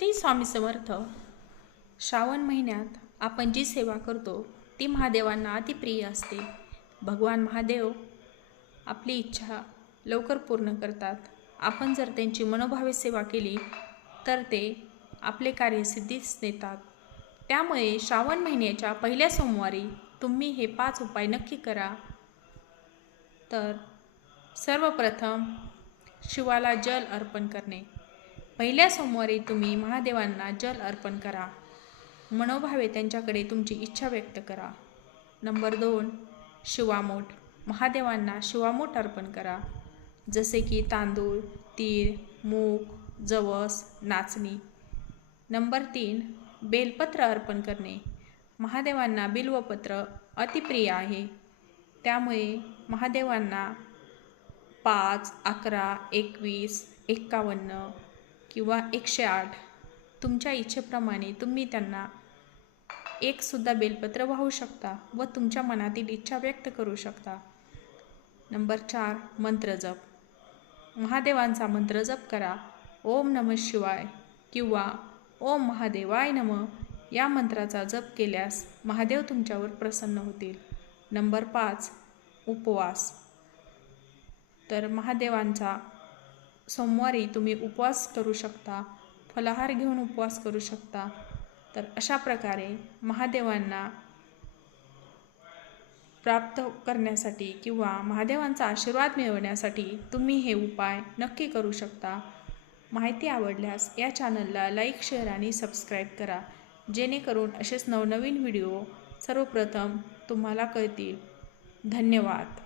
श्री स्वामी समर्थ. श्रावण महिन्यात आपण जी सेवा करतो ती महादेवांना अतिप्रिय असते. भगवान महादेव आपली इच्छा लवकर पूर्ण करतात. आपण जर त्यांची मनोभावे सेवा केली तर ते आपले कार्य सिद्धीस नेतात. त्यामुळे श्रावण महिन्याच्या पहिल्या सोमवारी तुम्ही हे 5 उपाय नक्की करा. तर सर्वप्रथम शिवाला जल अर्पण करणे. पहिल्या सोमवारी तुम्ही महादेवांना जल अर्पण करा. मनोभावे त्यांच्याकडे तुमची इच्छा व्यक्त करा. नंबर 2, शिवामूठ. महादेवांना शिवामूठ अर्पण करा. जसे की तांदूळ, तीळ, मूग, जवस, नाचणी. नंबर 3, बेलपत्र अर्पण करणे. महादेवांना बिल्वपत्र अतिप्रिय आहे. त्यामुळे महादेवांना 5, 11, 21, 51 किंवा 108 तुमच्या इच्छेप्रमाणे तुम्ही त्यांना एकसुद्धा बेलपत्र वाहू शकता व तुमच्या मनातील इच्छा व्यक्त करू शकता. नंबर 4, मंत्रजप. महादेवांचा मंत्रजप करा. ओम नमः शिवाय किंवा ओम महादेवाय नमः या मंत्राचा जप केल्यास महादेव तुमच्यावर प्रसन्न होतील. नंबर 5, उपवास. तर महादेवांचा सोमवारी तुम्ही उपवास करू शकता, फलाहार घेऊन उपवास करू शकता. तर अशा प्रकारे महादेवांना प्राप्त करण्यासाठी किंवा महादेवांचा आशीर्वाद मिळवण्यासाठी तुम्ही हे उपाय नक्की करू शकता. माहिती आवडल्यास या चॅनलला लाईक, शेअर आणि सबस्क्राईब करा, जेणेकरून असेच नवनवीन व्हिडिओ सर्वप्रथम तुम्हाला कळतील. धन्यवाद.